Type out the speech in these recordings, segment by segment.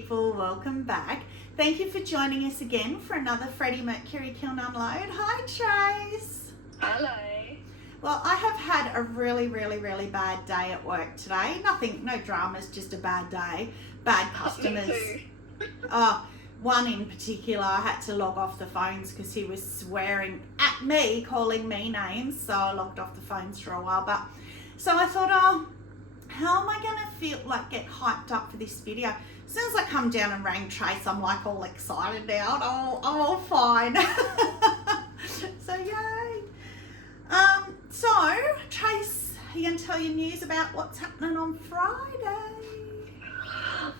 people, welcome back. Thank you for joining us again for another Freddie Mercury Kiln Unload. Hi Trace. Hello. Well, I have had a really bad day at work today. No dramas, just a bad day. Bad customers. Me too. One in particular, I had to log off the phones because he was swearing at me, calling me names. So I logged off the phones for a while. But so I thought, how am I going to get hyped up for this video? As soon as I come down and rang Trace, I'm like all excited now. I'm all fine. So yay. So Trace, are you going to tell your news about what's happening on Friday?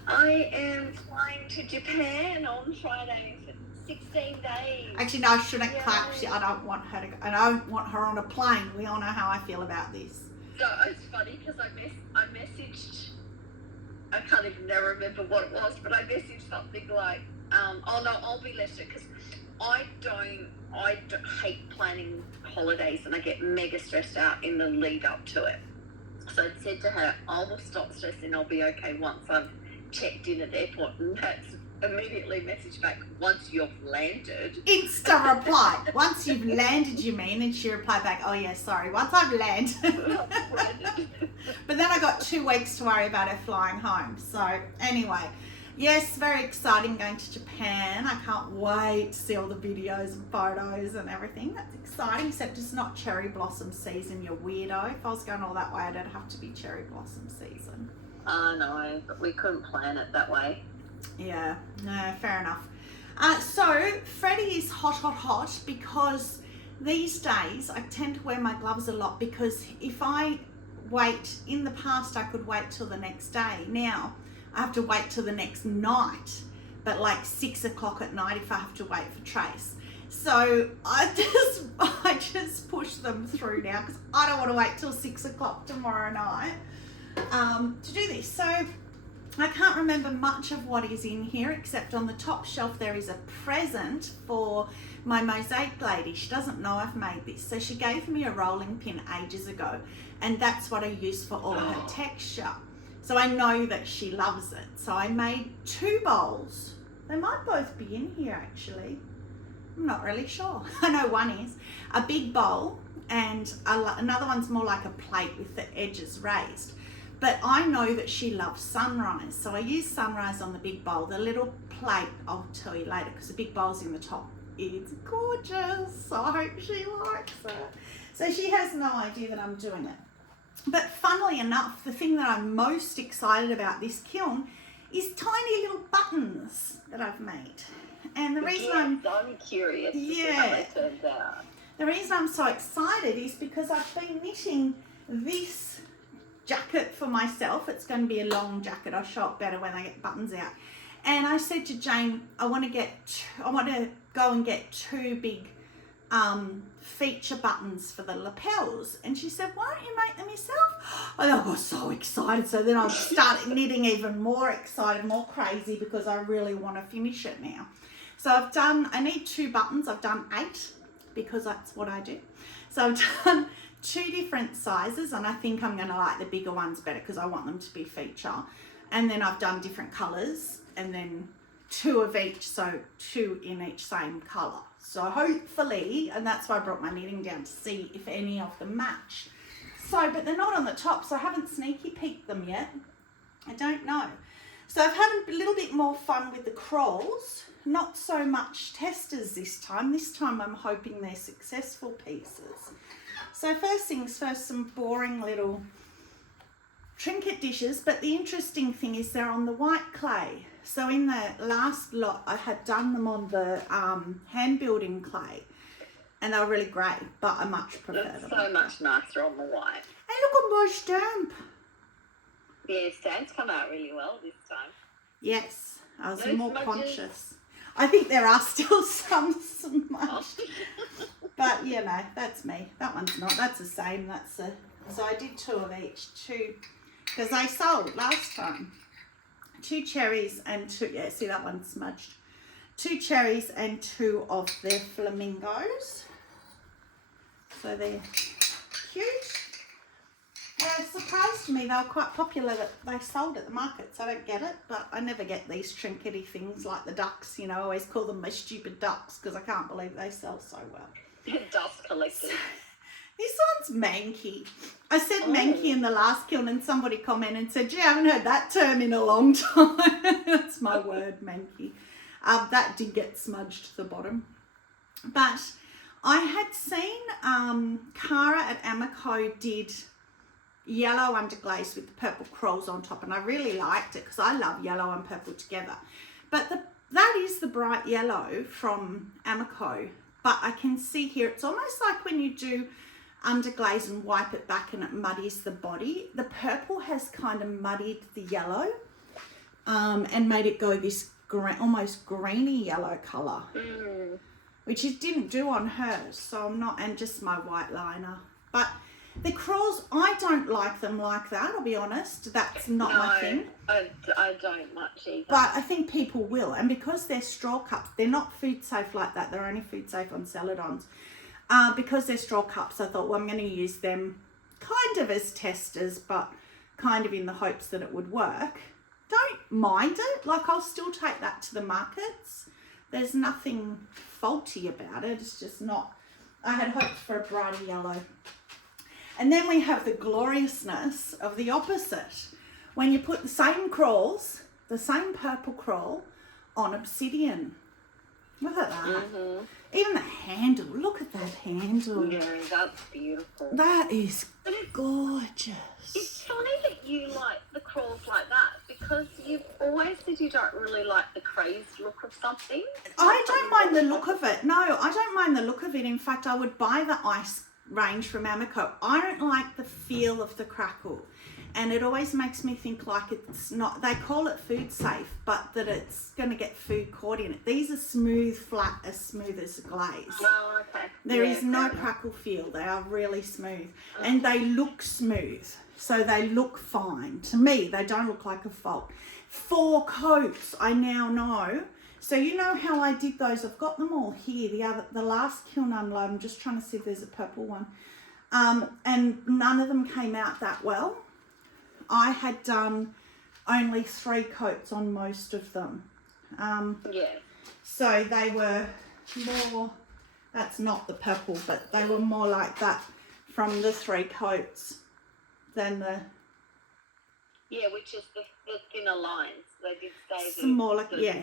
I am flying to Japan on Friday for 16 days. Actually, no, I shouldn't clap. I don't want her to go. I don't want her on a plane. We all know how I feel about this. So it's funny because I messaged, I can't even now remember what it was, but I messaged something like, oh no, I'll be left it because I hate planning holidays and I get mega stressed out in the lead up to it. So I said to her, I will stop stressing, I'll be okay once I've checked in at the airport, and that's immediately messaged back, once you've landed. Insta reply. Once you've landed, you mean? And she replied back, oh yeah, sorry, once I've landed. But then I got 2 weeks to worry about her flying home. So anyway, yes, very exciting going to Japan. I can't wait to see all the videos and photos and everything. That's exciting, except it's not cherry blossom season, you weirdo. If I was going all that way, it'd have to be cherry blossom season. I know, but we couldn't plan it that way. Yeah, no, fair enough. So Freddie is hot because these days I tend to wear my gloves a lot because if I wait, in the past I could wait till the next day. Now I have to wait till the next night, but like 6 o'clock at night if I have to wait for Trace. So I just push them through now because I don't want to wait till 6 o'clock tomorrow night to do this. So I can't remember much of what is in here except on the top shelf there is a present for my Mosaic lady. She doesn't know I've made this. So she gave me a rolling pin ages ago and that's what I use for all of her texture. So I know that she loves it. So I made 2 bowls. They might both be in here actually. I'm not really sure. I know one is a big bowl and another one's more like a plate with the edges raised. But I know that she loves sunrise, so I use sunrise on the big bowl. The little plate, I'll tell you later, because the big bowl's in the top. It's gorgeous, so I hope she likes it. So she has no idea that I'm doing it. But funnily enough, the thing that I'm most excited about this kiln is tiny little buttons that I've made. And the reason I'm curious to see how they turned out. The reason I'm so excited is because I've been knitting this jacket for myself. It's going to be a long jacket. I'll show it better when I get buttons out. And I said to Jane, I want to go and get 2 big feature buttons for the lapels. And she said, why don't you make them yourself? And I got so excited. So then I started knitting even more excited, more crazy because I really want to finish it now. So I need 2 buttons. I've done 8 because that's what I do. So I've done 2 different sizes and I think I'm going to like the bigger ones better because I want them to be feature. And then I've done different colours and then 2 of each, so 2 in each same colour. So hopefully, and that's why I brought my knitting down to see if any of them match. So, but they're not on the top, so I haven't sneaky peeked them yet. I don't know. So I've had a little bit more fun with the crawls. Not so much testers this time. This time I'm hoping they're successful pieces. So first things first, some boring little Trinket dishes, but the interesting thing is they're on the white clay. So in the last lot, I had done them on the hand building clay, and they were really great, but I much prefer them. It's so much nicer on the white. Hey, look at my stamp. Yeah, stamps come out really well this time. Yes, I was more conscious. I think there are still some smudged. But, you know, that's me. That one's not. That's the same. So I did 2 of each. 2, because I sold last time. 2 cherries and 2, yeah, see that one's smudged. 2 cherries and 2 of their flamingos. So they're cute. Yeah, it surprised me. They were quite popular that they sold at the markets. I don't get it, but I never get these trinkety things like the ducks, you know. I always call them my stupid ducks because I can't believe they sell so well. Dust collectors. This one's manky. I said manky in the last kiln and somebody commented and said, gee, I haven't heard that term in a long time. That's my word, manky. That did get smudged to the bottom. But I had seen Cara at Amaco did yellow underglaze with the purple crawls on top, and I really liked it because I love yellow and purple together. But that is the bright yellow from Amaco. But I can see here, it's almost like when you do underglaze and wipe it back and it muddies the body. The purple has kind of muddied the yellow and made it go this almost greeny yellow colour, which it didn't do on hers. So I'm not, and just my white liner. But the crawls, I don't like them like that, I'll be honest. That's not my thing. I don't much either. But I think people will. And because they're straw cups, they're not food safe like that. They're only food safe on celadons. Because they're straw cups, I thought, well, I'm going to use them kind of as testers, but kind of in the hopes that it would work. Don't mind it. Like, I'll still take that to the markets. There's nothing faulty about it. It's just not, I had hoped for a brighter yellow. And then we have the gloriousness of the opposite. When you put the same crawls, the same purple crawl on Obsidian. Look at that. Even the handle. Look at that handle. Yeah, that's beautiful. That is gorgeous. It's funny that you like the crawls like that because you've always said you don't really like the crazed look of something. I don't mind the look of it. No, I don't mind the look of it. In fact, I would buy the ice range from Amaco. I don't like the feel of the crackle. And it always makes me think like it's not, they call it food safe, but that it's going to get food caught in it. These are smooth, flat, as smooth as a glaze. Oh, okay. There is no crackle feel. They are really smooth. And they look smooth. So they look fine. To me, they don't look like a fault. 4 coats, I now know. So you know how I did those? I've got them all here. The last kiln unload, I'm just trying to see if there's a purple one. And none of them came out that well. I had done only 3 coats on most of them. So they were more, that's not the purple, but they were more like that from the 3 coats than the... Yeah, which is the thinner lines. They did say smaller, yeah.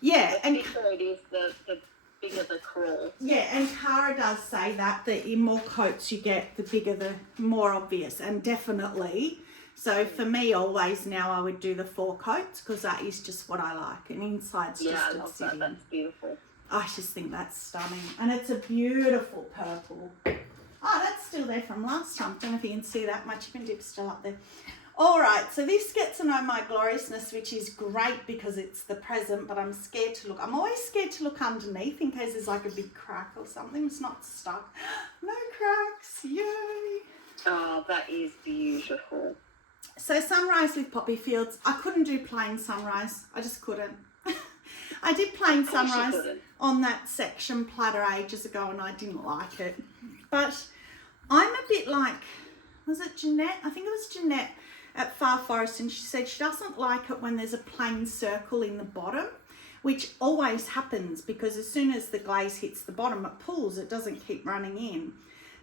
The thicker it is, the bigger the crawl. Yeah, and Cara does say that the more coats you get, the bigger, the more obvious, and definitely... So for me, always now I would do the 4 coats because that is just what I like. And inside's just I love Obsidian. that. That's beautiful. I just think that's stunning. And it's a beautiful purple. Oh, that's still there from last time. Don't know if you can see that. My chip and dip's still up there. All right, so this gets to know my gloriousness, which is great because it's the present, but I'm scared to look. I'm always scared to look underneath in case there's like a big crack or something. It's not stuck. No cracks. Yay. Oh, that is beautiful. So sunrise with poppy fields. I couldn't do plain sunrise. I just couldn't. I did plain sunrise on that section platter ages ago and I didn't like it. But I'm a bit like, was it Jeanette? I think it was Jeanette at Far Forest, and she said she doesn't like it when there's a plain circle in the bottom, which always happens because as soon as the glaze hits the bottom, it pulls. It doesn't keep running in.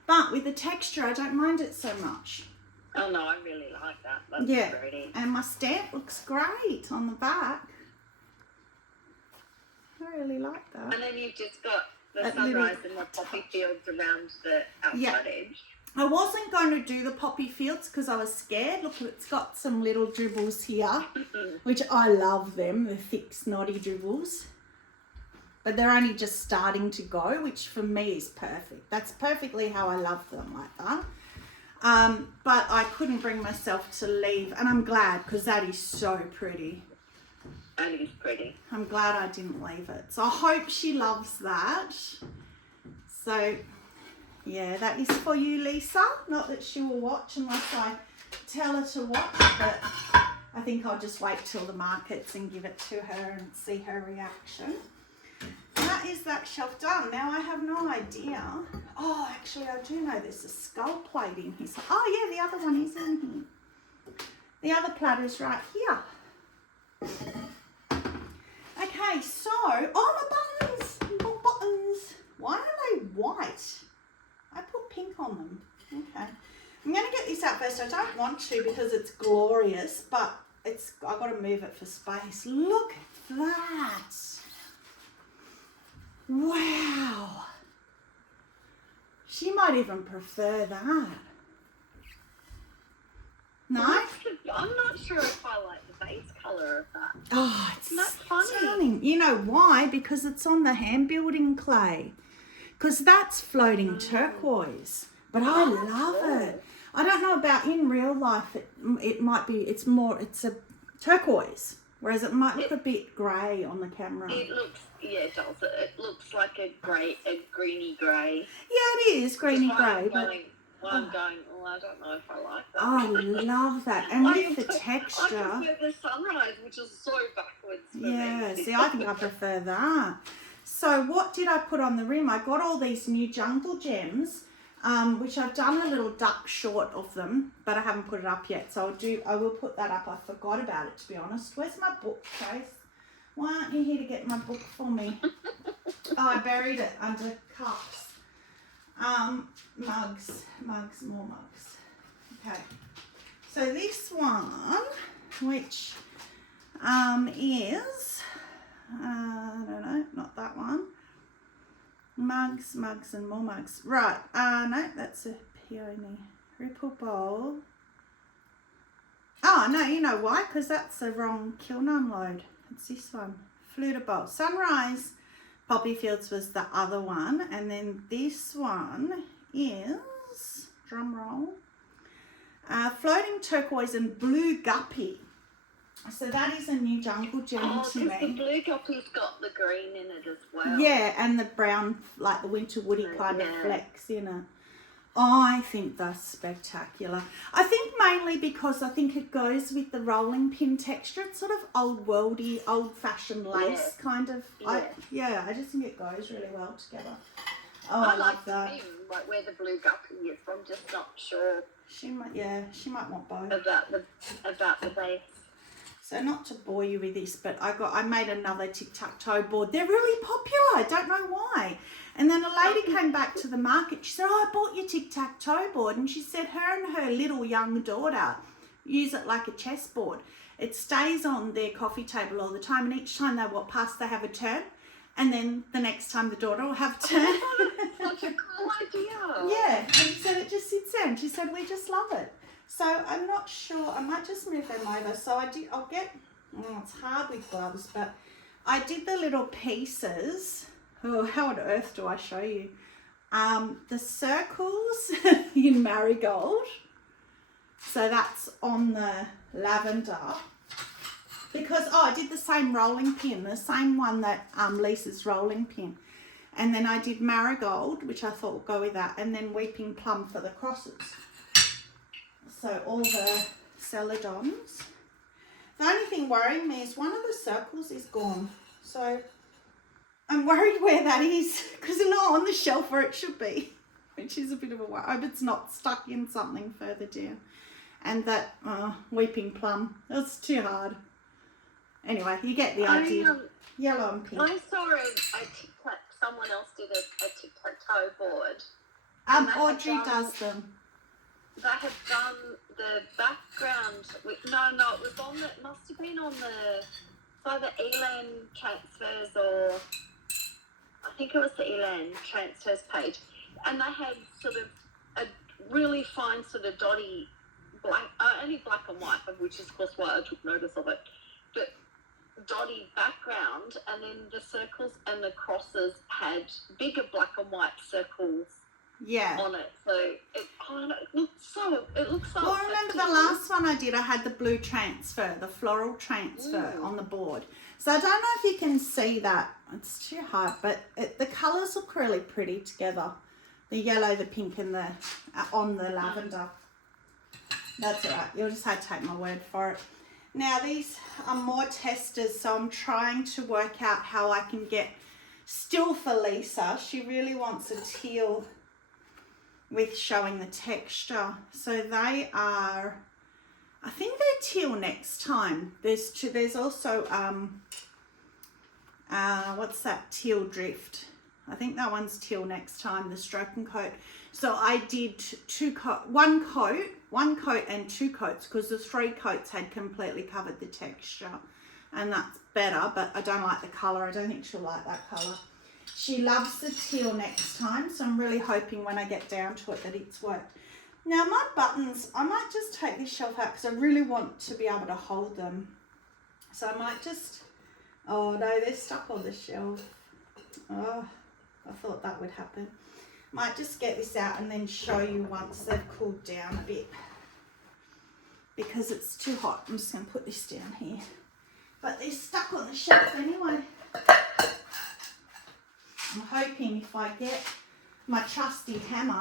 But with the texture, I don't mind it so much. Oh no, I really like that. That's pretty. And my stamp looks great on the back. I really like that. And then you've just got the sunrise and the poppy fields around the outside edge. I wasn't going to do the poppy fields because I was scared. Look, it's got some little dribbles here, which I love them, the thick, snotty dribbles. But they're only just starting to go, which for me is perfect. That's perfectly how I love them, like that. But I couldn't bring myself to leave, and I'm glad because that is so pretty. That is pretty. I'm glad I didn't leave it. So I hope she loves that. So, yeah, that is for you, Lisa. Not that she will watch unless I tell her to watch, but I think I'll just wait till the markets and give it to her and see her reaction. And that is that shelf done. Now I have no idea. Oh, actually, I do know there's a skull plate in here. So, oh, yeah, the other one is in here. The other platter's right here. Okay, so, oh, my buttons. My buttons. Why are they white? I put pink on them. Okay. I'm going to get this out first. I don't want to because it's glorious, but I've got to move it for space. Look at that. Wow. She might even prefer that. No? I'm not sure if I like the base colour of that. Oh, it's not funny. stunning. You know why? Because it's on the hand building clay. Because that's floating turquoise. But I love it. I don't know about in real life. It might be. It's a turquoise, whereas it might look a bit grey on the camera. It looks, yeah, it does. It looks like a greeny grey. Yeah, it is greeny grey, but I'm going. Oh, I don't know if I like that. I love that, and with the texture. I prefer the sunrise, which is so backwards for me. Yeah, see, I think I prefer that. So what did I put on the rim? I got all these new jungle gems, which I've done a little duck short of them, but I haven't put it up yet. So I will put that up. I forgot about it, to be honest. Where's my bookcase? Why aren't you here to get my book for me? Oh, I buried it under cups. Mugs, more mugs. Okay. So this one, which is, I don't know, not that one. Mugs, and more mugs. Right, no, that's a peony. Ripple bowl. Oh, no, you know why? Because that's the wrong kiln unload. It's this one. Fluted bowl. Sunrise Poppy Fields was the other one. And then this one is, drum roll, floating turquoise and blue guppy. So that is a new jungle gem to me. The blue guppy's got the green in it as well. Yeah, and the brown, like the winter woody kind of flecks in it. I think that's spectacular. I think mainly because I think it goes with the rolling pin texture. It's sort of old-worldy, old-fashioned lace kind of. Yeah. I just think it goes really well together. Oh, I love like that. Him, like where the blue guppy is. I'm just not sure. She might want both. About the base. So not to bore you with this, but I made another tic-tac-toe board. They're really popular. I don't know why. And then a lady came back to the market. She said, oh, I bought your tic-tac-toe board. And she said her and her little young daughter use it like a chessboard. It stays on their coffee table all the time. And each time they walk past, they have a turn. And then the next time the daughter will have a turn. Oh, that's such a cool idea. Yeah. And she said it just sits there. And she said, we just love it. So I'm not sure. I might just move them over. So I'll get, it's hard with gloves, but I did the little pieces. Oh, how on earth do I show you? The circles in marigold. So that's on the lavender. Because, I did the same rolling pin, the same one that Lisa's rolling pin. And then I did marigold, which I thought would go with that, and then weeping plum for the crosses. So all the celadons. The only thing worrying me is one of the circles is gone. So I'm worried where that is because it's not on the shelf where it should be, which is a bit of a worry. I hope it's not stuck in something further down. And that weeping plum, that's too hard. Anyway, you get the idea. Yellow and pink. I saw someone else did a tic-tac-toe board. Audrey does them. They had done the background with, it must have been on either Elan transfers or I think it was the Elan transfers page, and they had sort of a really fine sort of dotty black, only black and white, which is of course why I took notice of it, but dotty background, and then the circles and the crosses had bigger black and white circles on it. So it looks so well, I remember the last one I did, I had the blue transfer, the floral transfer on the board. So I don't know if you can see that. It's too hard, but the colours look really pretty together. The yellow, the pink, and the on the lavender. That's all right. You'll just have to take my word for it. Now these are more testers, so I'm trying to work out how I can get, still for Lisa, she really wants a teal with showing the texture. So they are, I think they're teal next time. There's also what's that, teal drift. I think that one's teal next time, the stroke and coat. So I did one coat and 2 coats, because the 3 coats had completely covered the texture, and that's better, but I don't like the colour. I don't think she'll like that colour. She loves the teal next time, so I'm really hoping when I get down to it that it's worked. Now my buttons, I might just take this shelf out because I really want to be able to hold them. So I might just, oh no, they're stuck on the shelf. Oh, I thought that would happen. Might just get this out and then show you once they've cooled down a bit, because it's too hot. I'm just going to put this down here. But they're stuck on the shelf anyway. I'm hoping if I get my trusty hammer,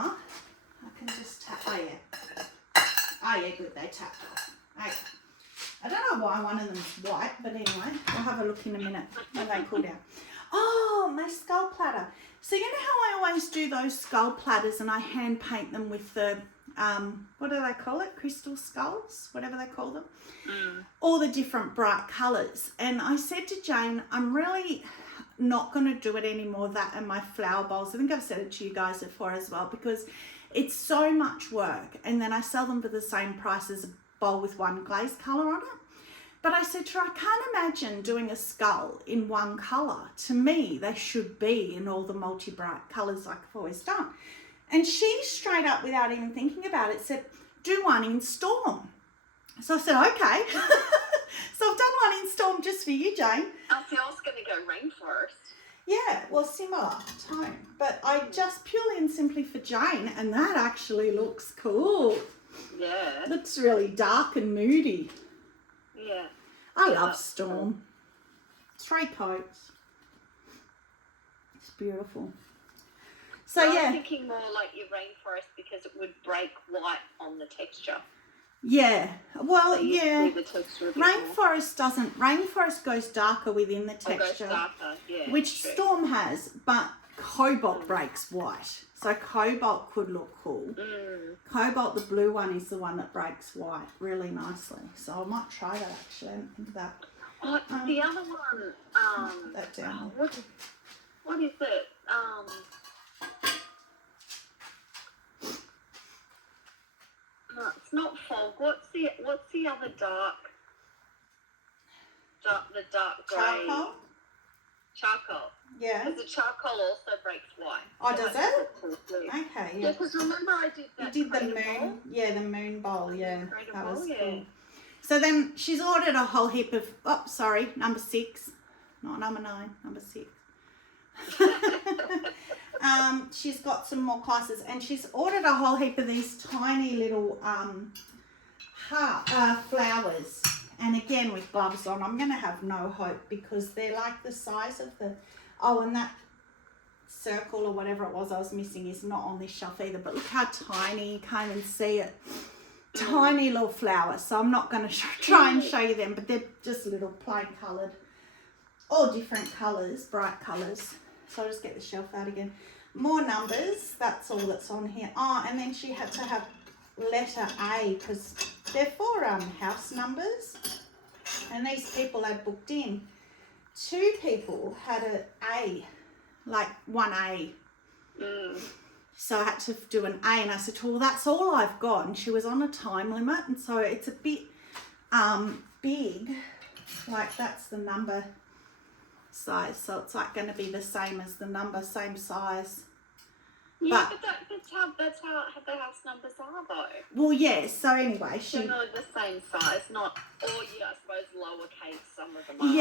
I can just tap. Oh yeah, good, they tapped off. Okay. I don't know why one of them's white, but anyway, we'll have a look in a minute when they cool down. Oh, my skull platter. So you know how I always do those skull platters and I hand paint them with the, what do they call it? Crystal skulls, whatever they call them. All the different bright colours. And I said to Jane, I'm really not going to do it anymore, that and my flower bowls. I think I've said it to you guys before as well, because it's so much work. And then I sell them for the same price as a bowl with one glaze colour on it. But I said to her, I can't imagine doing a skull in one colour. To me, they should be in all the multi-bright colours like I've always done. And she straight up, without even thinking about it, said, do one in Storm. So I said, okay. So I've done one in Storm just for you, Jane. I was going to go Rainforest. Yeah, well, similar tone. But I just purely and simply for Jane, and that actually looks cool. Yeah. Looks really dark and moody. Yeah. I love Storm. 3 coats. It's beautiful. So I yeah. was thinking more like your Rainforest, because it would break white on the texture. Yeah. Well, so yeah. The texture Rainforest doesn't. Rainforest goes darker within the texture. Goes darker, yeah. Which true. Storm has, but Cobalt breaks white. So Cobalt could look cool. Cobalt, the blue one, is the one that breaks white really nicely. So I might try that actually. I didn't think of that. The other one, put that down. what is it? No, it's not fog. What's the other dark the dark grey? Charcoal. Yeah. Because the charcoal also breaks white. Oh, does it? Okay, yeah. Because remember I did that. You did the moon. bowl? Yeah, the moon bowl, yeah. That was bowl, cool. So then she's ordered a whole heap of, number 6. Not number 9, number 6. She's got some more classes, and she's ordered a whole heap of these tiny little flowers. And again, with gloves on, I'm going to have no hope, because they're like the size of the, and that circle or whatever it was I was missing is not on this shelf either. But look how tiny, you can't even see it. Tiny little flowers. So I'm not going to try and show you them, but they're just little plain coloured, all different colours, bright colours. So I'll just get the shelf out again. More numbers, that's all that's on here. Oh, and then she had to have letter A, because they're for house numbers, and these people had booked in. 2 people had an A, like 1A. So I had to do an A, and I said, well, that's all I've got. And she was on a time limit, and so it's a bit big, like that's the number size, so it's like going to be the same as the number, same size. Yeah, but that's how the house numbers are, though. Well, yeah, so anyway, she... Generally the same size, not, or yeah, I suppose lowercase, some of them are.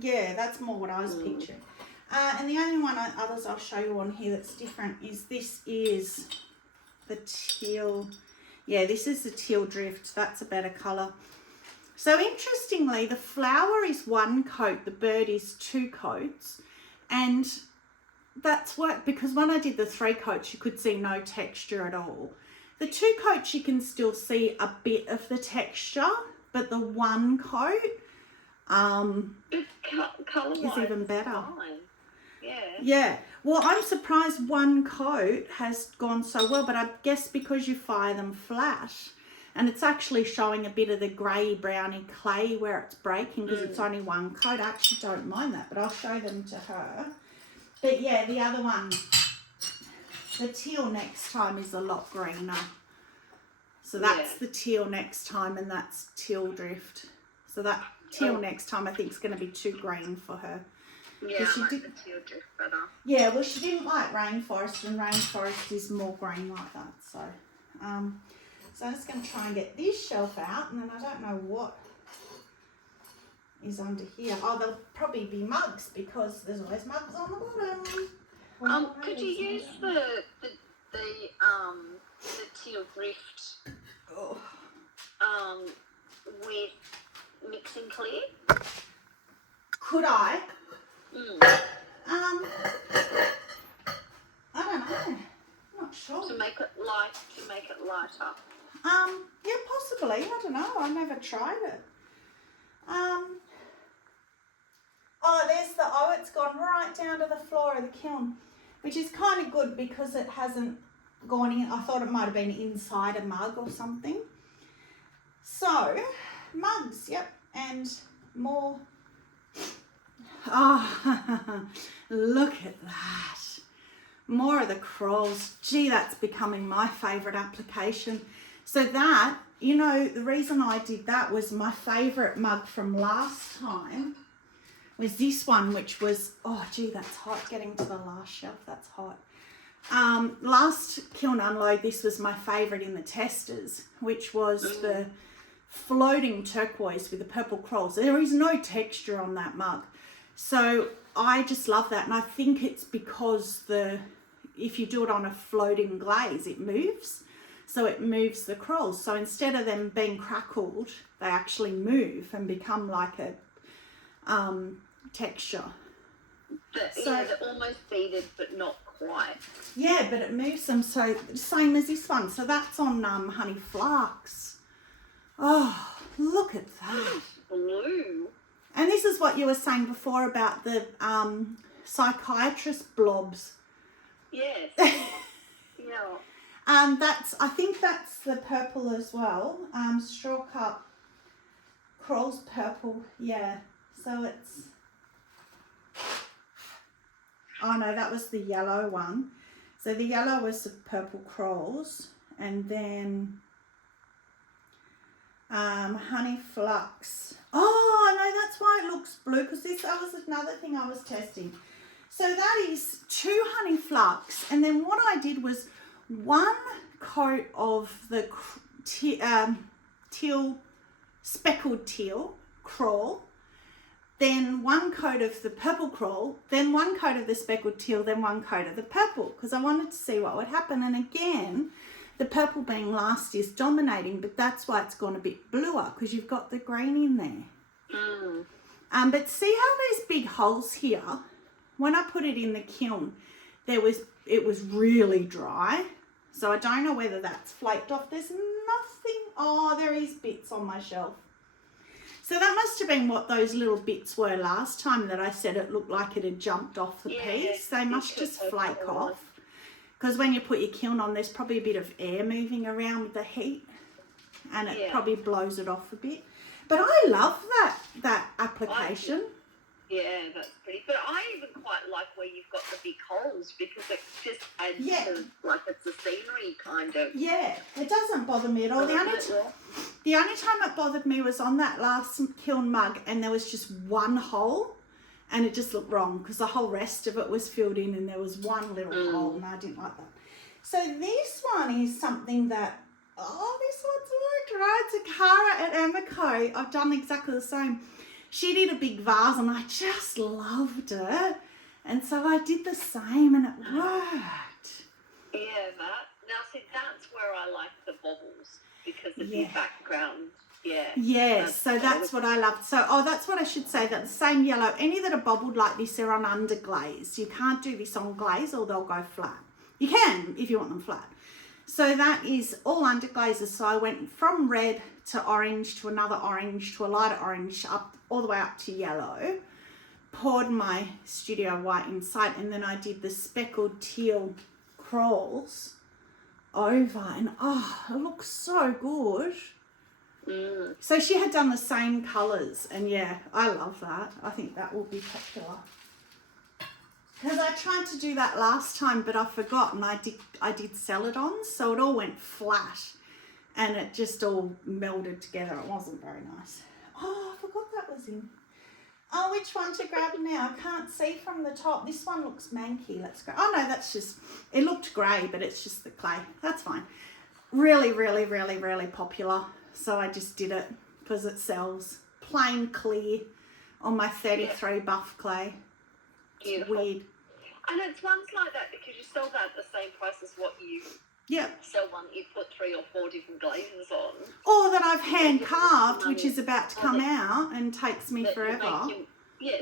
Yeah, that's more what I was picturing. And the only others I'll show you on here that's different is the teal. Yeah, this is the teal drift. That's a better colour. So interestingly, the flower is 1 coat, the bird is 2 coats, and that's worked, because when I did the 3 coats, you could see no texture at all. The 2 coats, you can still see a bit of the texture, but the 1 coat is even better. Yeah. Yeah. Well, I'm surprised one coat has gone so well, but I guess because you fire them flat, and it's actually showing a bit of the grey browny clay where it's breaking because it's only one coat. I actually don't mind that, but I'll show them to her. But yeah, the other one, the teal next time is a lot greener. So that's the teal next time, and that's teal drift. So that teal next time I think is going to be too green for her. Yeah, I like the teal drift better. Yeah, well, she didn't like rainforest, and rainforest is more green like that. So, so I'm just going to try and get this shelf out, and then I don't know what is under here. Oh, there'll probably be mugs because there's always mugs on the bottom. Could you use the teal drift with mixing clear? Could I? I don't know. Not sure. To make it lighter. Yeah, possibly. I don't know. I never tried it. It's gone right down to the floor of the kiln, which is kind of good because it hasn't gone in. I thought it might have been inside a mug or something. So, mugs, yep, and more. Oh, look at that. More of the crawls. Gee, that's becoming my favourite application. So that, you know, the reason I did that was my favourite mug from last time was this one, which was, oh, gee, that's hot. Getting to the last shelf, that's hot. Last kiln unload, this was my favourite in the testers, which was the floating turquoise with the purple crawls. There is no texture on that mug. So I just love that, and I think it's because if you do it on a floating glaze, it moves. So it moves the crawls. So instead of them being crackled, they actually move and become like a texture. They're almost beaded, but not quite. Yeah, but it moves them. So same as this one. So that's on honey flax. Oh, look at that. Blue. And this is what you were saying before about the psychiatrist blobs. Yes. Yeah. I think that's the purple as well. Straw cup crawls purple. Yeah. So it's. Oh no, that was the yellow one. So the yellow was the purple crawls, and then honey flux. Oh no, that's why it looks blue, because that was another thing I was testing. So that is 2 honey flux, and then what I did was 1 coat of the teal, speckled teal crawl, then 1 coat of the purple crawl, then 1 coat of the speckled teal, then 1 coat of the purple, because I wanted to see what would happen. And again, the purple being last is dominating, but that's why it's gone a bit bluer, because you've got the green in there. But see how there's big holes here? When I put it in the kiln, it was really dry. So I don't know whether that's flaked off. There's nothing. Oh, there is bits on my shelf. So that must have been what those little bits were last time that I said it looked like it had jumped off the piece. They must just flake off. Because when you put your kiln on, there's probably a bit of air moving around with the heat, and it probably blows it off a bit. But I love that application. Yeah, that's pretty. But I even quite like where you've got the big holes, because it just adds to, like, it's a scenery kind of. Yeah, it doesn't bother me at all. The only time it bothered me was on that last kiln mug, and there was just 1 hole, and it just looked wrong because the whole rest of it was filled in, and there was 1 little hole, and I didn't like that. So this one is something that, this one's worked, right? It's a Cara at Amaco. I've done exactly the same. She did a big vase, and I just loved it. And so I did the same, and it worked. Yeah, now see, that's where I like the bobbles, because of the background. Yeah. Yes, so that's what I loved. So, that's what I should say, that the same yellow, any that are bobbled like this, they're on underglaze. You can't do this on glaze, or they'll go flat. You can if you want them flat. So that is all underglazes. So I went from red to orange to another orange to a lighter orange, all the way up to yellow. poured my studio white inside, and then I did the speckled teal crawls over, and it looks so good. So she had done the same colours, and yeah, I love that. I think that will be popular. Because I tried to do that last time, but I forgot, and I did celadons, so it all went flat, and it just all melded together. It wasn't very nice. Oh, I forgot that was in. Oh, which one to grab now? I can't see from the top. This one looks manky. Let's go. Oh no, that's just, it looked grey, but it's just the clay. That's fine. Really, really, really, really popular. So I just did it because it sells plain clear on my 33 buff clay. Beautiful. Weird. And it's ones like that because you sell that at the same price as what you sell one you put 3 or 4 different glazes on. Or that I've hand carved, which is about to come out and takes me forever.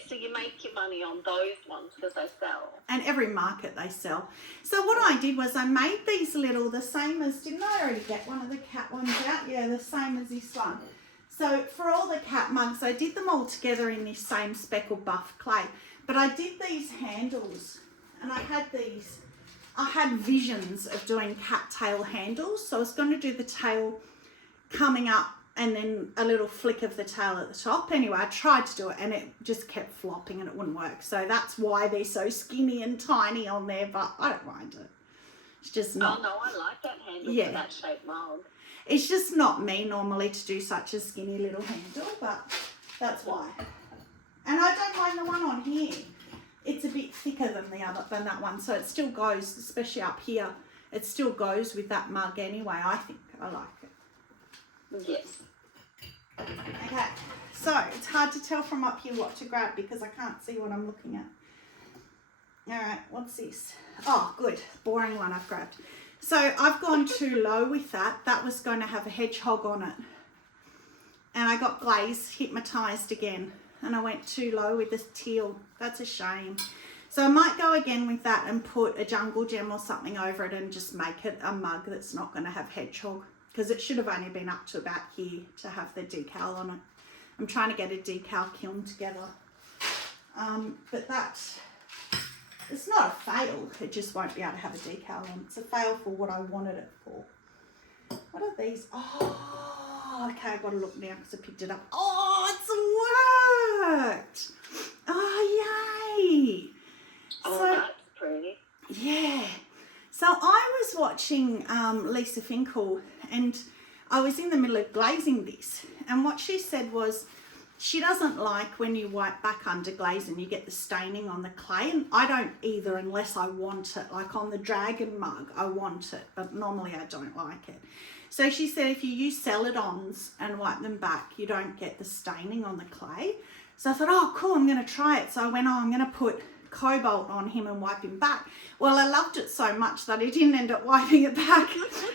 So you make your money on those ones because they sell. And every market they sell. So what I did was I made these little, the same as, didn't I already get one of the cat ones out? Yeah, the same as this one. So for all the cat mugs, I did them all together in this same speckled buff clay. But I did these handles, and I had visions of doing cat tail handles. So I was going to do the tail coming up and then a little flick of the tail at the top. Anyway, I tried to do it and it just kept flopping and it wouldn't work. So that's why they're so skinny and tiny on there, but I don't mind it. It's just not. Oh no, I like that handle for that shaped mug. It's just not me normally to do such a skinny little handle, but that's why. And I don't mind the one on here. It's a bit thicker than that one, so it still goes, especially up here. It still goes with that mug anyway. I think I like it. Yes. Okay, so it's hard to tell from up here what to grab because I can't see what I'm looking at. All right, what's this? Oh, good, boring one I've grabbed. So I've gone too low with that. That was going to have a hedgehog on it. And I got glaze hypnotised again. And I went too low with this teal. That's a shame. So I might go again with that and put a jungle gem or something over it and just make it a mug that's not going to have hedgehog. Because it should have only been up to about here to have the decal on it. I'm trying to get a decal kiln together. But that, it's not a fail. It just won't be able to have a decal on. It's a fail for what I wanted it for. What are these? Oh, okay, I've got to look now because I picked it up. Oh, it's worked. Oh, yay. Oh, so, that's pretty. Yeah. So I was watching Lisa Finkel, and I was in the middle of glazing this, and what she said was she doesn't like when you wipe back under glaze and you get the staining on the clay, and I don't either unless I want it. Like on the dragon mug, I want it, but normally I don't like it. So she said if you use celadons and wipe them back, you don't get the staining on the clay. So I thought, oh cool, I'm going to try it. So I went, oh, I'm going to put cobalt on him and wipe him back. Well, I loved it so much that I didn't end up wiping it back.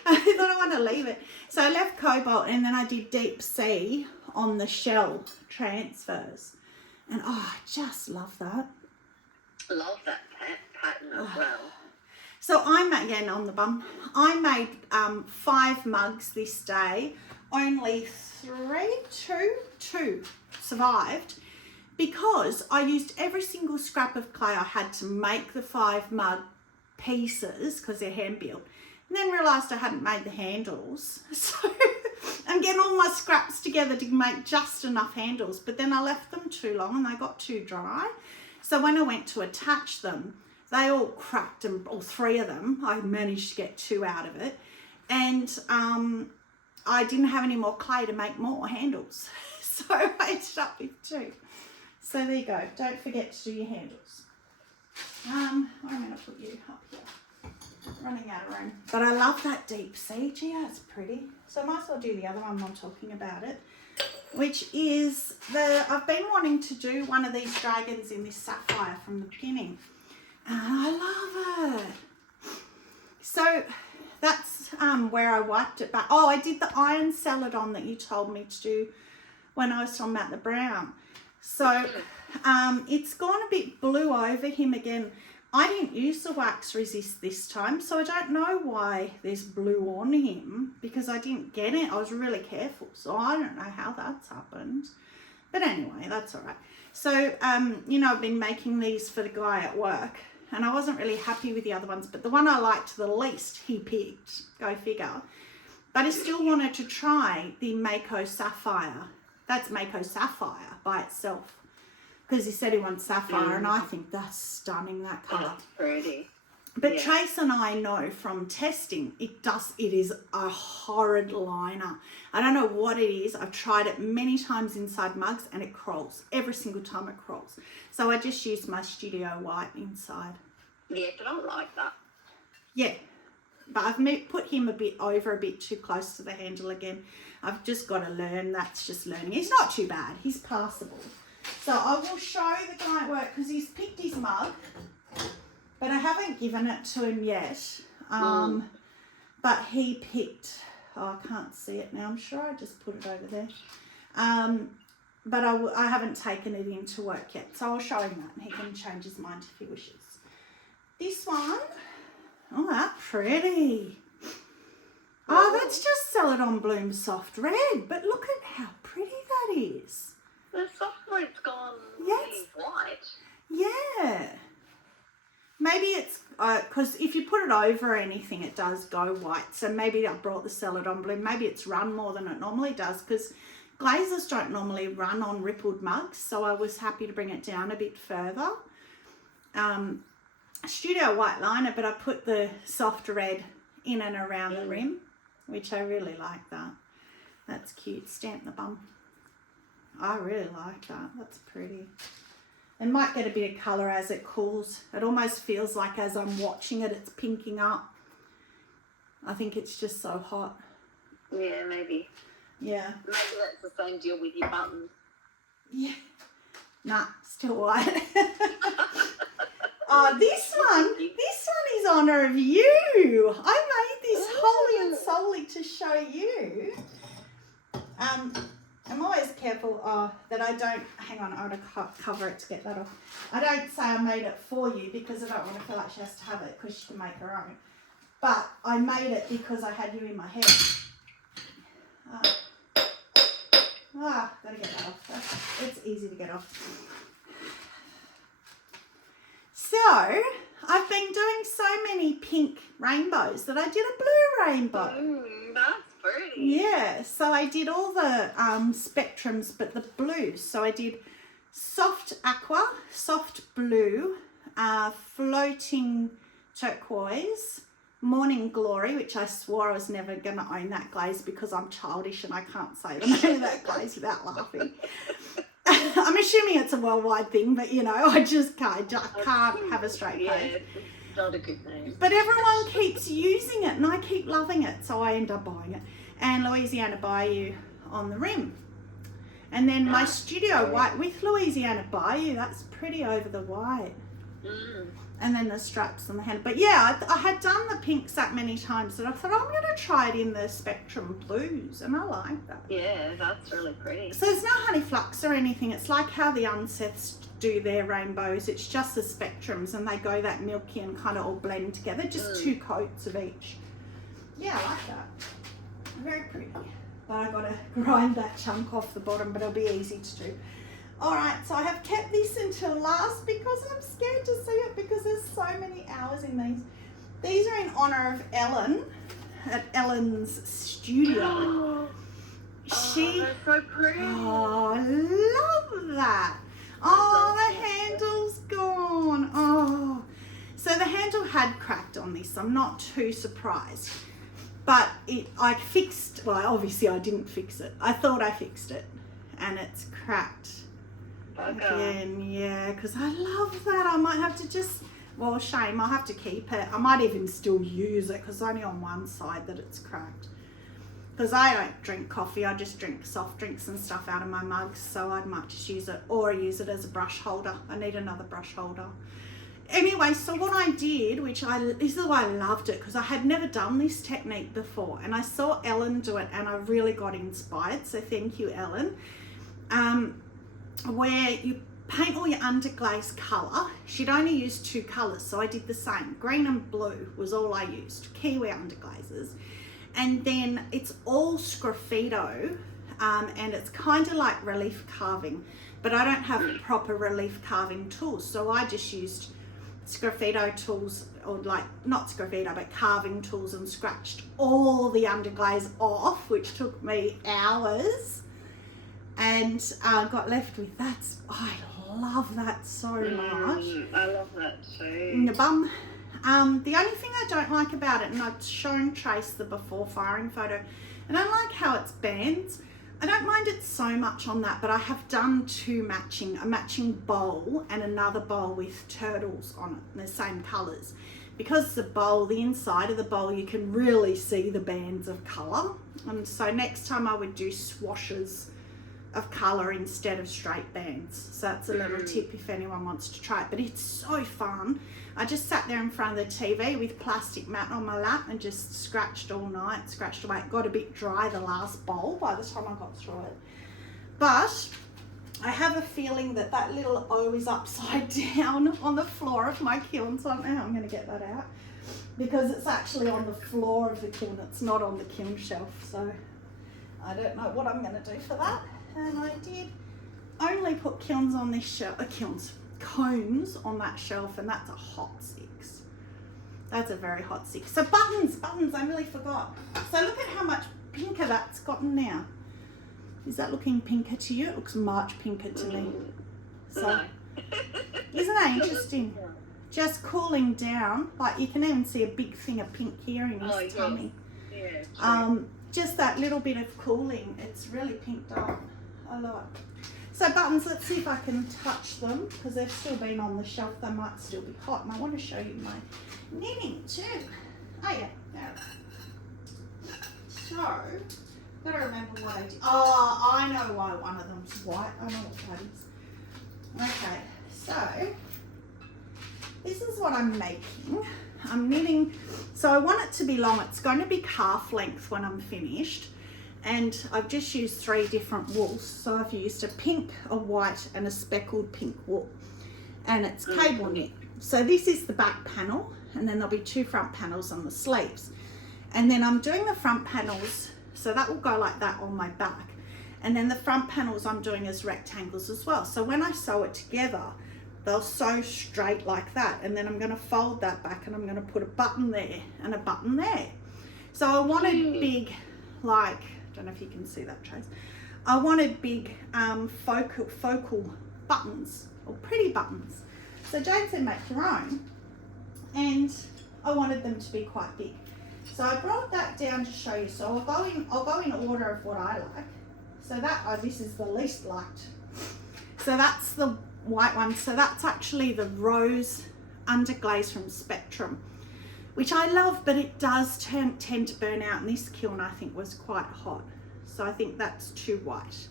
I thought I want to leave it. So I left cobalt, and then I did deep sea on the shell transfers. And oh, I just love that. Love that pattern as well. So I made, again on the bum, I made 5 mugs this day. Only two survived. Because I used every single scrap of clay I had to make the 5 mug pieces because they're hand built, and then realised I hadn't made the handles. So I'm getting all my scraps together to make just enough handles, but then I left them too long and they got too dry. So when I went to attach them, they all cracked, and all 3 of them, I managed to get 2 out of it. And I didn't have any more clay to make more handles. So I ended up with 2. So there you go. Don't forget to do your handles. I'm going to put you up here. Running out of room. But I love that deep sea. Gee, that's pretty. So I might as well do the other one while I'm talking about it, which is I've been wanting to do one of these dragons in this sapphire from the beginning. And I love it. So that's where I wiped it back. Oh, I did the iron celadon that you told me to do when I was talking about the brown. So it's gone a bit blue over him again. I didn't use the wax resist this time, so I don't know why there's blue on him because I didn't get it. I was really careful, so I don't know how that's happened. But anyway, that's all right. So, you know, I've been making these for the guy at work, and I wasn't really happy with the other ones, but the one I liked the least, he picked. Go figure. But I still wanted to try the Mayco Sapphire. That's Mayco Sapphire by itself. Because he said he wants sapphire, and I think that's stunning, that colour. That's pretty. But Trace and I know from testing, it is a horrid liner. I don't know what it is. I've tried it many times inside mugs, and it crawls. Every single time it crawls. So I just use my Studio White inside. Yeah, but I like that. Yeah. But I've put him a bit too close to the handle again. I've just got to learn. That's just learning. He's not too bad. He's passable. So I will show the guy at work because he's picked his mug, but I haven't given it to him yet. But he picked, I can't see it now. I'm sure I just put it over there. But I haven't taken it into work yet. So I'll show him that, and he can change his mind if he wishes. This one, oh, that's pretty. Oh, that's just Celadon Bloom Soft Red, but look at how pretty that is. The soft red's gone really white. Yeah. Maybe it's, because if you put it over anything, it does go white. So maybe I brought the Celadon Bloom. Maybe it's run more than it normally does, because glazes don't normally run on rippled mugs. So I was happy to bring it down a bit further. Studio White liner, but I put the soft red in and around the rim, which I really like that. That's cute. Stamp the bum. I really like that. That's pretty. It might get a bit of colour as it cools. It almost feels like as I'm watching it, it's pinking up. I think it's just so hot. Yeah, maybe. Yeah. Maybe that's the same deal with your buttons. Yeah. Nah, still white. Oh, this one is honour of you. I made this wholly and solely to show you. I'm always careful that I don't, hang on, I want to cover it to get that off. I don't say I made it for you because I don't want to feel like she has to have it because she can make her own. But I made it because I had you in my head. Gotta get that off. It's easy to get off. So, I've been doing so many pink rainbows that I did a blue rainbow. That's pretty. Yeah, so I did all the spectrums, but the blues. So I did soft aqua, soft blue, floating turquoise, morning glory, which I swore I was never going to own that glaze because I'm childish and I can't say the name of that glaze without laughing. I'm assuming it's a worldwide thing, but you know, I can't have a straight face. Yeah, it's not a good name. But everyone keeps using it and I keep loving it, so I end up buying it. And Louisiana Bayou on the rim. And then my Studio White with Louisiana Bayou, that's pretty over the white. And then the straps on the hand. But yeah, I had done the pinks that many times that I thought, I'm going to try it in the spectrum blues, and I like that. Yeah, that's really pretty. So there's no honey flux or anything. It's like how the Unseths do their rainbows. It's just the spectrums, and they go that milky and kind of all blend together. Just 2 coats of each. Yeah, I like that. Very pretty. But I got to grind that chunk off the bottom, but it'll be easy to do. All right, so I have kept this until last because I'm scared to see it because there's so many hours in these. These are in honour of Ellen at Ellen's studio. They're so pretty. Oh, I love that. Oh, the handle's gone. Oh, so the handle had cracked on this. I'm not too surprised. But I fixed, well, obviously I didn't fix it. I thought I fixed it and it's cracked. Again, yeah, because I love that. I might have to just, well, shame, I'll have to keep it. I might even still use it because only on one side that it's cracked. Because I don't drink coffee, I just drink soft drinks and stuff out of my mugs, so I might just use it or use it as a brush holder. I need another brush holder. Anyway, so what I did, this is why I loved it, because I had never done this technique before, and I saw Ellen do it, and I really got inspired, so thank you, Ellen. Where you paint all your underglaze colour. She'd only used 2 colours, so I did the same. Green and blue was all I used, Kiwi underglazes. And then it's all Sgraffito and it's kind of like relief carving, but I don't have proper relief carving tools, so I just used Sgraffito tools, or like not Sgraffito but carving tools, and scratched all the underglaze off, which took me hours, and got left with that. I love that so much. I love that too. In the bum. The only thing I don't like about it, and I've shown Trace the before firing photo, and I like how it's bands. I don't mind it so much on that, but I have done a matching bowl and another bowl with turtles on it, and the same colours. Because the bowl, the inside of the bowl, you can really see the bands of colour. And so next time I would do swashes of colour instead of straight bands. So that's a little tip if anyone wants to try it, but it's so fun. I just sat there in front of the TV with plastic mat on my lap and just scratched all night, scratched away. It got a bit dry the last bowl by the time I got through it. But I have a feeling that that little O is upside down on the floor of my kiln, so I don't know how I'm going to get that out, because it's actually on the floor of the kiln, it's not on the kiln shelf, so I don't know what I'm going to do for that. And I did only put kilns on this shelf, cones on that shelf, and that's a hot 6. That's a very hot 6. So buttons, I nearly forgot. So look at how much pinker that's gotten now. Is that looking pinker to you? It looks much pinker to me. So, No. isn't that interesting? Just cooling down, like you can even see a big thing of pink here in his tummy. Yeah. Just that little bit of cooling, it's really pinked up a lot. So buttons, let's see if I can touch them, because they've still been on the shelf. They might still be hot, and I want to show you my knitting too. Oh yeah, there. So, gotta remember what I did. Oh, I know why one of them's white. I know what that is. Okay, so this is what I'm making. I'm knitting, so I want it to be long. It's going to be calf length when I'm finished. And I've just used 3 different wools. So I've used a pink, a white, and a speckled pink wool. And it's cable knit. So this is the back panel, and then there'll be 2 front panels on the sleeves. And then I'm doing the front panels, so that will go like that on my back. And then the front panels I'm doing as rectangles as well. So when I sew it together, they'll sew straight like that. And then I'm going to fold that back, and I'm going to put a button there and a button there. So I wanted big, like, I don't know if you can see that, Trace. I wanted big focal buttons, or pretty buttons. So Jane said make your own, and I wanted them to be quite big. So I brought that down to show you. So I'll go in order of what I like. So that this is the least liked. So that's the white one. So that's actually the rose underglaze from Spectrum, which I love, but it does tend to burn out, and this kiln I think was quite hot, so I think that's too white.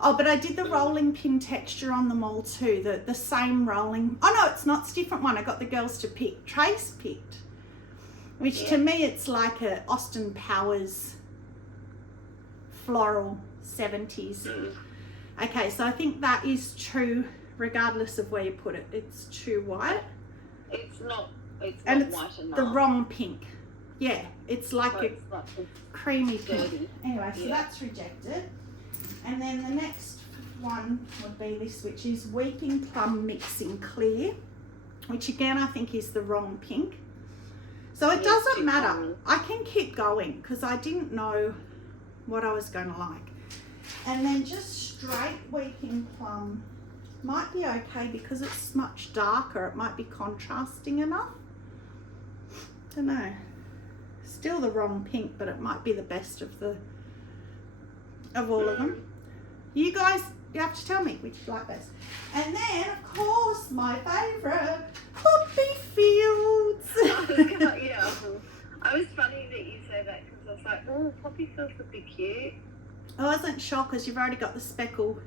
Oh, but I did the rolling pin texture on them all too, the same rolling. Oh no, it's not, it's a different one. I got the girls to pick. Trace picked, which to me it's like a Austin Powers floral 70s. Okay, so I think that is true regardless of where you put it. It's too white. It's not white enough. The wrong pink. Yeah, it's like a creamy pink. dirty. Anyway, so that's rejected. And then the next one would be this, which is Weeping Plum Mixing Clear, which again I think is the wrong pink. So it doesn't matter. I can keep going because I didn't know what I was going to like. And then just straight Weeping Plum might be okay because it's much darker. It might be contrasting enough. Don't know. Still the wrong pink, but it might be the best of all of them. You guys, you have to tell me which you like best. And then, of course, my favourite, poppy fields. Yeah, I was funny that you say that because I was like, oh, poppy fields would be cute. I wasn't sure because you've already got the speckled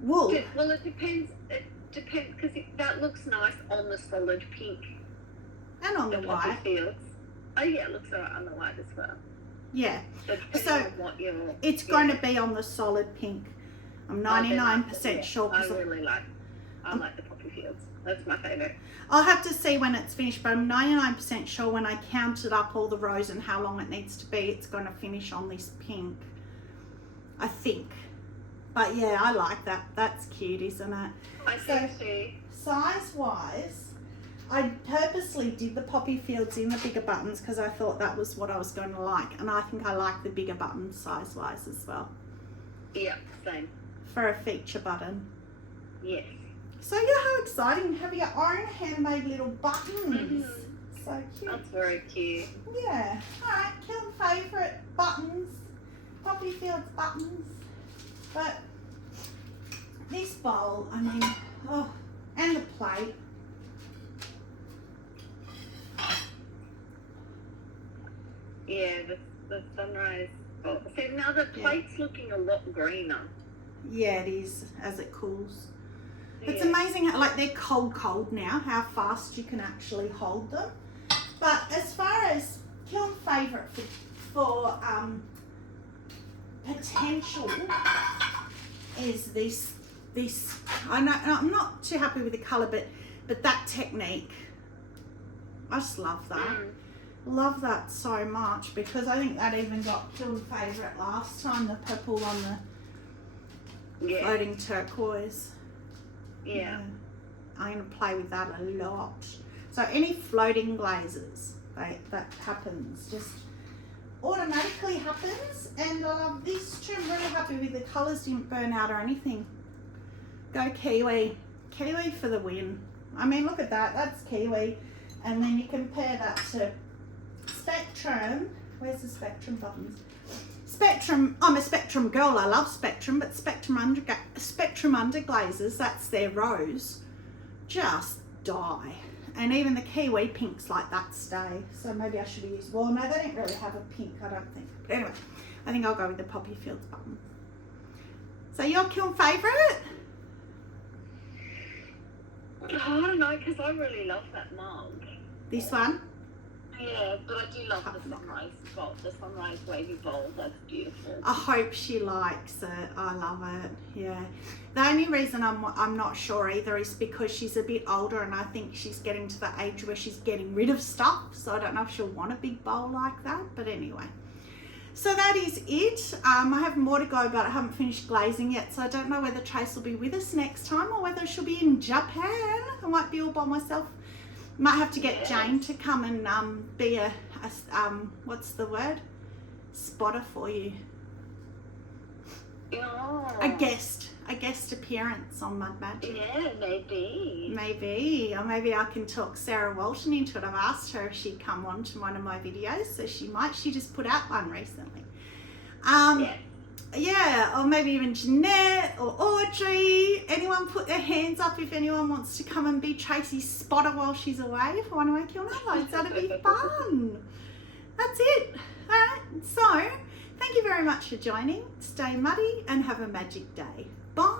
wool. Well, it depends. It depends because that looks nice on the solid pink. And on the white. Fields. Oh yeah, it looks alright on the white as well. Yeah. So on what it's going to be on the solid pink. I'm 99% sure. I really like the poppy fields. That's my favourite. I'll have to see when it's finished, but I'm 99% sure when I counted up all the rows and how long it needs to be, it's going to finish on this pink, I think. But yeah, I like that. That's cute, isn't it? I think so. Size-wise, I purposely did the poppy fields in the bigger buttons because I thought that was what I was going to like. And I think I like the bigger buttons size-wise as well. Yeah, same. For a feature button. Yes. So yeah, how exciting. Have your own handmade little buttons. So cute. That's very cute. Yeah. Alright, Kiln favourite buttons. Poppy fields buttons. But this bowl, I mean, oh, and the plate. Yeah, the sunrise. Oh, see, now the plate's looking a lot greener. Yeah, it is, as it cools. Yeah. It's amazing how, like, they're cold now, how fast you can actually hold them. But as far as Kiln favourite for potential is this, I know, I'm not too happy with the colour, but that technique, I just love that. Love that so much because I think that even got Kiln favourite last time, the purple on the floating turquoise. Yeah. I'm going to play with that a lot. So any floating glazes, that happens, just automatically happens. And I love this too. I'm really happy with the colours, didn't burn out or anything. Go Kiwi. Kiwi for the win. I mean, look at that. That's Kiwi. And then you compare that to Spectrum. Where's the Spectrum buttons? Spectrum, I'm a Spectrum girl, I love Spectrum, but Spectrum under glazes, that's their rose, just die. And even the Kiwi pinks like that stay. So maybe I should have used, well, no, they don't really have a pink, I don't think. But anyway, I think I'll go with the Poppy Fields button. So your Kiln favourite? I don't know, because I really love that mug. This one? Yeah, but I do love the sunrise bowl, the sunrise wavy bowl. That's beautiful. I hope she likes it. I love it. Yeah. The only reason I'm not sure either is because she's a bit older and I think she's getting to the age where she's getting rid of stuff. So I don't know if she'll want a big bowl like that. But anyway. So that is it. I have more to go, but I haven't finished glazing yet. So I don't know whether Trace will be with us next time or whether she'll be in Japan. I might be all by myself. Might have to get Jane to come and be a what's the word? Spotter for you. Oh. A guest appearance on Mud Magic. Yeah, maybe. Maybe, or maybe I can talk Sarah Walton into it. I've asked her if she'd come on to one of my videos, so she might. She just put out one recently. Yeah, or maybe even Jeanette or Audrey. Anyone put their hands up if anyone wants to come and be Tracy's spotter while she's away for one of my Kiln uploads. That'd be fun. That's it. All right. So, thank you very much for joining. Stay muddy and have a magic day. Bye.